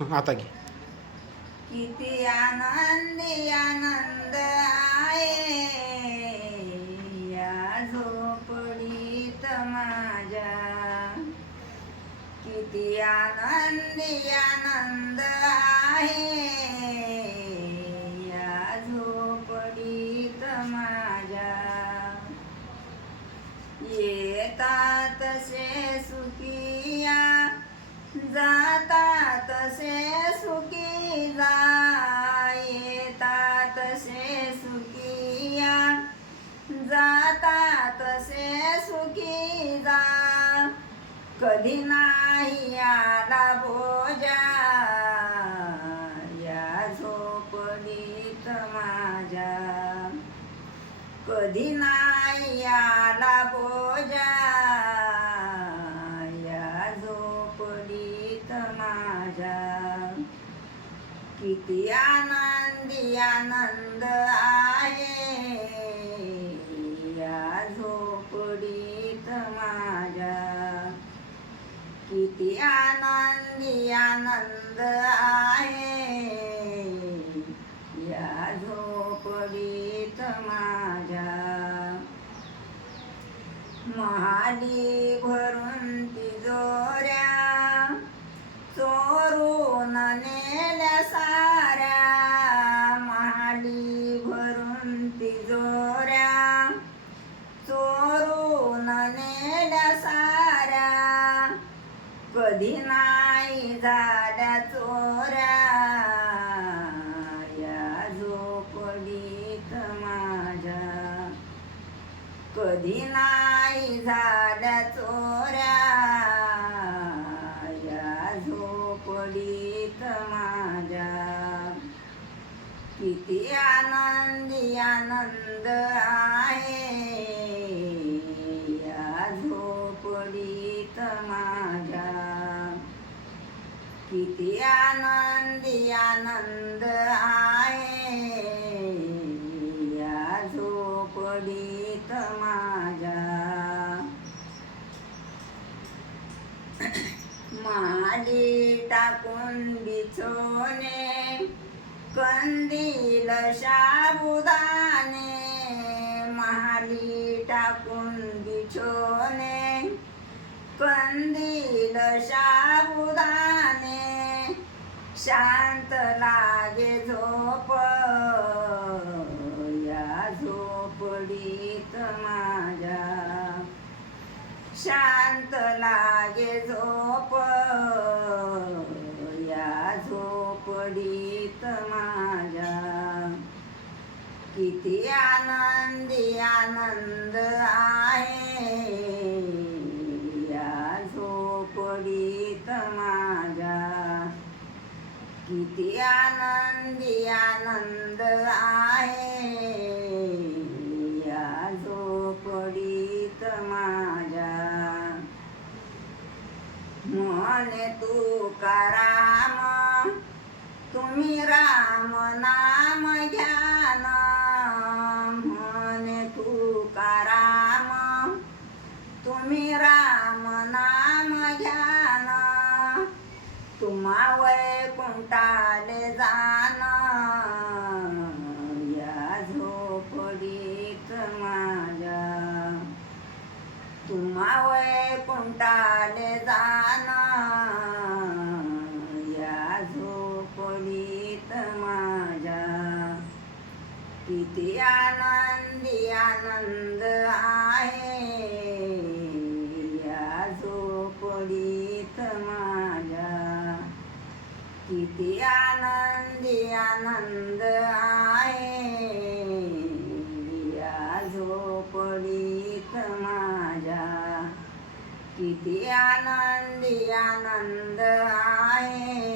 आता घे. किती आनंदी आनंद आहे या झोपडीत माझ्या. किती आनंदी आनंद आहे या झोपडीत माझ्या. येतात से सुखिया जातात से सुखी जा. येतात से सुखिया जातात से सुखी जा. कधी नाही आला बोजा या झोपडीत माझ्या. कधी नाही आला बोजा या झोपडीत माझ्या. किती आनंदी आनंद आहे या झोपडीत माझ्या. किती आनंदी आनंद आहे या झोपडीत माझ्या. महाली भरून तिजोऱ्या चोरून नेल्या साऱ्या. महाली भरून तिजोऱ्या चोरून नेल्या साऱ्या. कधी नाही झाल्या चोऱ्या या झोपडीत माझ्या. कधी नाही झाल्या चोऱ्या या झोपडीत माझ्या. किती आनंदी आनंद आहे या झोपडीत माझ्या. किती आनंदी आनंद आहे या झोपडीत माझ्या. माली टाकून बिछोने कंदील साबुदाणे. महाली टाकून बिछोने कंदील साबुदाणे. शांत लागे झोप या झोपडीत माझ्या. शांत लागे झोप या झोपडीत माझ्या. किती आनंदी आनंद आहे या झोपडीत माझ्या. किती आनंदी आनंद आहे या झोपडीत माझ्या. म्हणे तुकाराम तुम्ही राम नाम घ्यान. म्हणे तुकाराम तुम्ही राम नाम घ्यान. तुम्हा वैकुंठाले जान या झोपडीत माझ्या. तुम्हा वैकुंठाले जान या झोपडीत माझ्या. किती आनंदी आनंद आहे या झोपडीत माझ्या. किती आनंदी आनंद आहे या झोपडीत माझ्या. किती आनंदी आनंद आहे